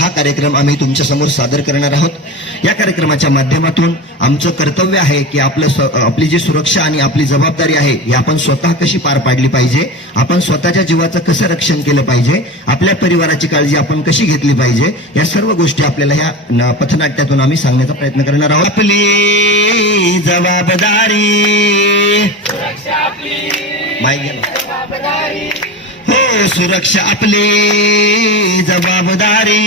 हा कार्यक्रम आम्ही तुमच्यासमोर सादर करणार आहोत. या कार्यक्रमाच्या माध्यमातून आमचं कर्तव्य आहे की आपलं आपली जी सुरक्षा आणि आपली जबाबदारी आहे ही आपण स्वतः कशी पार पाडली पाहिजे? आपण स्वतःच्या जीवाचं कसं रक्षण केलं पाहिजे? आपल्या परिवाराची काळजी आपण कशी घेतली पाहिजे? या सर्व गोष्टी आपल्याला ह्या पथनाट्यातून आम्ही सांगण्याचा प्रयत्न करणार आहोत. आपली जबाबदारी. माहिती सुरक्षा आपली जबाबदारी.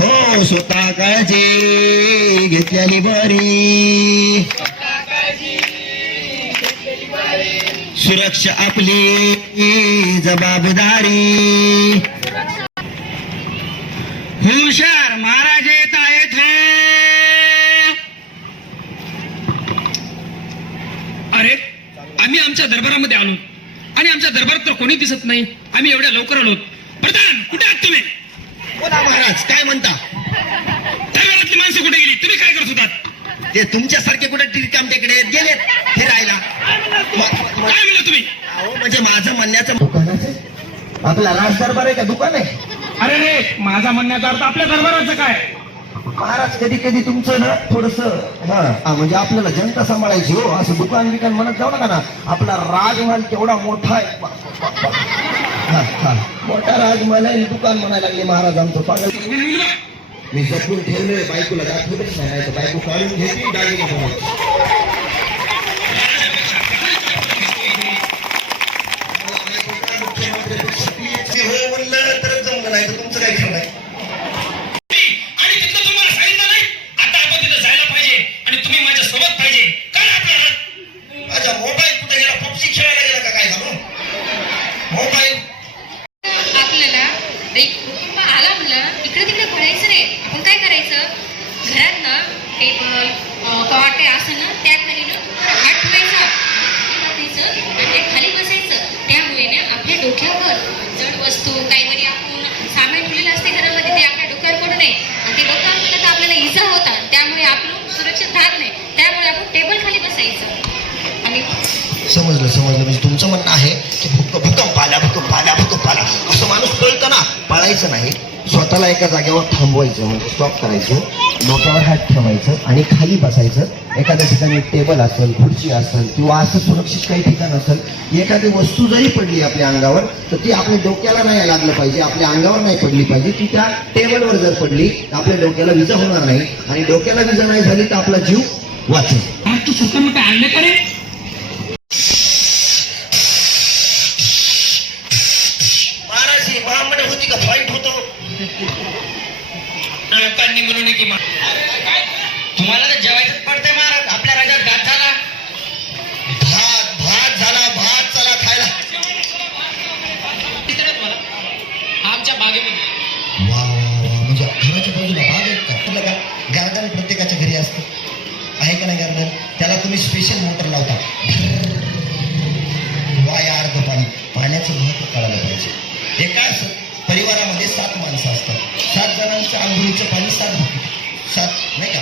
हो स्वतः काळजी घेतलेली बरी. सुरक्षा आपली जबाबदारी. हुशार महाराज येत आहेत हो अरे आम्ही आमच्या दरबारामध्ये आलो आणि आमच्या दरबारात तर कोणी दिसत नाही. आम्ही एवढ्या लवकर आलो. प्रधान कुठे आहात तुम्ही? बोला महाराज काय म्हणता? दरबारातली माणसं कुठे गेली? तुम्ही काय करत होतात? ते तुमच्यासारखे कुठे टेकडे गेलेत फिरायला? काय म्हणलं तुम्ही? अहो, म्हणजे माझं म्हणण्याचं आपला राज दरबार आहे का? दुकान आहे. अरे रे माझा म्हणण्याचा अर्थ आपल्या दरबाराचं काय? महाराज कधी कधी तुमचं ना थोडस म्हणजे आपल्याला जनता सांभाळायची हो असं दुकान बिकान म्हणत जाऊ नका ना. आपला राजमहल केवढा मोठा आहे. मोठा राजमहल आहे दुकान म्हणायला लागले महाराज आमचं पागल. मी जपून ठेवले बायकोला दाखवतच नाही बायको काढून घेते दागिने पप्पा आला म्हणलं इकडे तिकडे पडायचं नाही. आपण काय करायचं? घरात ना टेबल कॉटे असं ना त्या खाली ना हात ठेवायचा आणि ते खाली बसायचं. त्यामुळे ना आपल्या डोक्यावर जड वस्तू काहीतरी आपण सामान ठेवलेलं असते घरामध्ये ते आपल्या डोक्यावर पडू नये. आणि ते डोक्यावर पडलं तर आपल्याला इजा होतात. त्यामुळे आपण सुरक्षित राहत नाही. त्यामुळे आपण टेबल खाली बसायचं. आणि समजलं समजलं. म्हणजे तुमचं म्हणणं आहे की भूक भूकंप आला भूकंप आला भूकंप असं माणूस पळतं ना पळायचं नाही. स्वतःला एका जागेवर थांबवायचं म्हणजे स्टॉप करायचं. डोक्यावर हात ठेवायचं आणि खाली बसायचं. एखाद्या ठिकाणी टेबल असेल खुर्ची असेल किंवा असं सुरक्षित काही ठिकाण असेल एखादी वस्तू जरी पडली आपल्या अंगावर तर ती आपल्या डोक्याला नाही लागलं पाहिजे आपल्या अंगावर नाही पडली पाहिजे. ती त्या टेबलवर जर पडली तर आपल्या डोक्याला विजा होणार नाही. आणि डोक्याला विजा नाही झाली तर आपला जीव वाचेल. लोकांनी म्हणून की तुम्हाला तर जेवायचं पडतंय महाराज. आपल्या राज्यात गाठ झाला. भात भात झाला भात चला खायला. आमच्या बागेमध्ये. वा वा वा म्हणजे घराच्या बाजूला भाग आहेत का? गार्डन प्रत्येकाच्या घरी असतं. आहे का नाही गार्डन? त्याला तुम्ही स्पेशल मोटर लावता. वाया अर्ध पाणी. पाण्याचं महत्त्व कळायला पाहिजे. एकाच परिवारामध्ये सात माणसं असतात. सात जणांच्या आंघोळीचं पाणी सात बकेट. सात नाही का?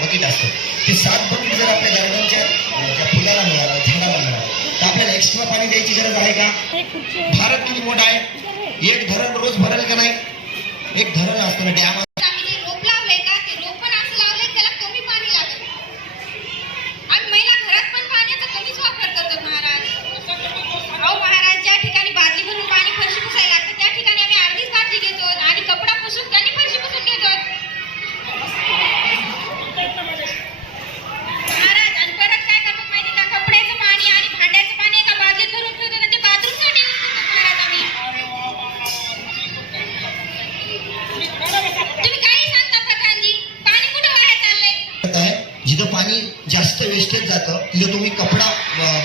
बकेट असतं. ते सात बकेट जर आपल्या गार्डनच्या त्या फुलाला मिळालं झाडाला मिळालं तर आपल्याला एक्स्ट्रा पाणी द्यायची गरज आहे का? भारत किती मोठा आहे? एक धरण रोज भरेल का नाही? एक धरण असतं ना डॅम वेस्टेज जातं तिथं तुम्ही कपडा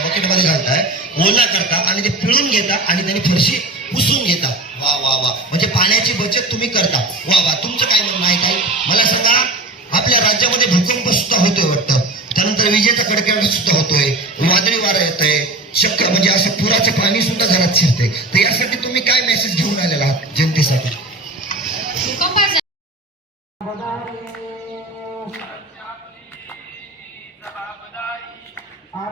बकेटमध्ये घालताय ओला करता आणि ते पिळून घेता आणि त्याने फरशी पुसून घेता. वा वा वा. म्हणजे पाण्याची बचत तुम्ही करता. वा वा. तुमचं काय म्हणणं आहे काही मला सांगा आपल्या राज्यामध्ये भूकंप सुद्धा होतोय वाटतं. त्यानंतर विजेचा कडकडाट सुद्धा होतोय. वादळी वारा येतोय. शक्य म्हणजे असं पुराचं पाणी सुद्धा घरात शिरते तर यासाठी तुम्ही काय मेसेज घेऊन आलेला आहात जनतेसाठी? Oh,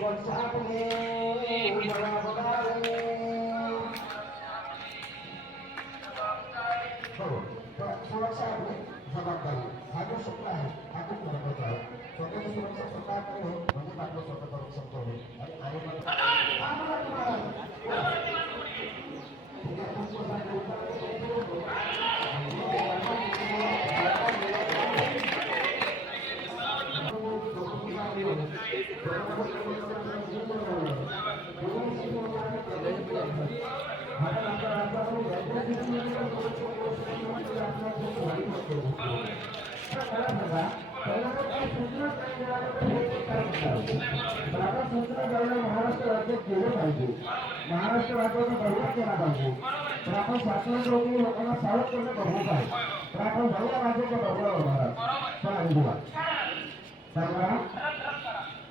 what's happening? जबाबदारी हा जो शब्द आहे हा खूप महत्त्वाचा आहे स्वतःची सुरक्षा स्वतः करणे म्हणजे आपलं स्वतः संरक्षण करणे आणि आणि आम्हाला तुम्हाला महाराष्ट्र राज्यात केलं पाहिजे महाराष्ट्र राज्याचा दौरा केला पाहिजे तर आपण स्वातंत्र्य लोकांना सावध करणं गरजेचं आहे तर आपण जाऊया महाराज पण आणि बोला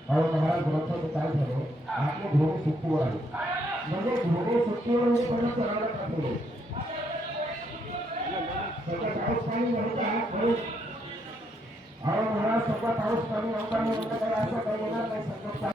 अहो महाराज ग्रंथाचं काय झालं आपले सुट्टीवर म्हणजे घोडे सुट्टीवर म्हणजे पाऊस पाणी अहो महाराज सध्या पाऊस पाणी नव्हता असं काही येणार नाही सध्या